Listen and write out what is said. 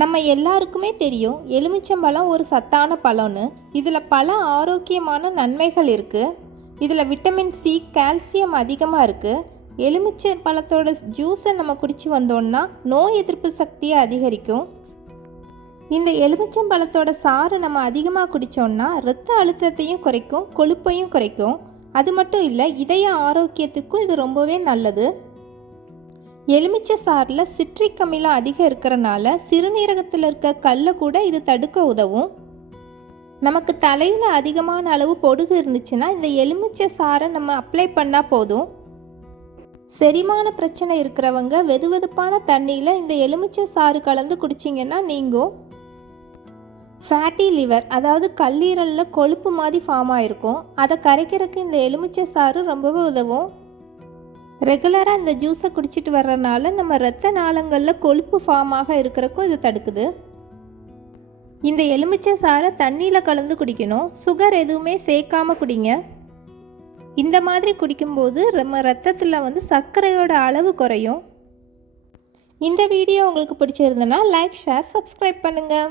நம்ம எல்லாருக்குமே தெரியும் எலுமிச்சம்பழம் ஒரு சத்தான பழம்னு. இதில் பல ஆரோக்கியமான நன்மைகள் இருக்குது இதில் விட்டமின் சி கால்சியம் அதிகமாக இருக்குது எலுமிச்சை பழத்தோட ஜூஸை நம்ம குடிச்சு வந்தோம்னா நோய் எதிர்ப்பு சக்தியை அதிகரிக்கும். இந்த எலுமிச்சம்பழத்தோட சாறு நம்ம அதிகமாக குடித்தோம்னா இரத்த அழுத்தத்தையும் குறைக்கும் கொழுப்பையும் குறைக்கும். அது மட்டும் இல்லை இதய ஆரோக்கியத்துக்கும் இது ரொம்பவே நல்லது. எலுமிச்சை சாறில் சிட்ரிக் அமிலம் அதிகம் இருக்கிறனால சிறுநீரகத்தில் இருக்க கல்லை கூட இது தடுக்க உதவும். நமக்கு தலையில் அதிகமான அளவு பொடுகு இருந்துச்சுன்னா இந்த எலுமிச்சை சாறை நம்ம அப்ளை பண்ணால் போதும். செரிமான பிரச்சனை இருக்கிறவங்க வெதுவெதுப்பான தண்ணியில் இந்த எலுமிச்சை சாறு கலந்து குடிச்சிங்கன்னா நீங்கும். ஃபேட்டி லிவர் அதாவது கல்லீரலில் கொழுப்பு மாதிரி ஃபார்ம் ஆயிருக்கும். அதை கரைக்கிறதுக்கு இந்த எலுமிச்சை சாறு ரொம்பவே உதவும். ரெகுலராக இந்த ஜூஸை குடிச்சிட்டு வர்றதுனால நம்ம இரத்த நாளங்களில் கொழுப்பு ஃபார்மாக இருக்கிறக்கும் இது தடுக்குது. இந்த எலுமிச்சை சாறை தண்ணியில் கலந்து குடிக்கணும். சுகர் எதுவுமே சேர்க்காம குடிங்க. இந்த மாதிரி குடிக்கும்போது நம்ம ரத்தத்தில் வந்து சர்க்கரையோட அளவு குறையும். இந்த வீடியோ உங்களுக்கு பிடிச்சிருந்தனா லைக் ஷேர் சப்ஸ்கிரைப் பண்ணுங்கள்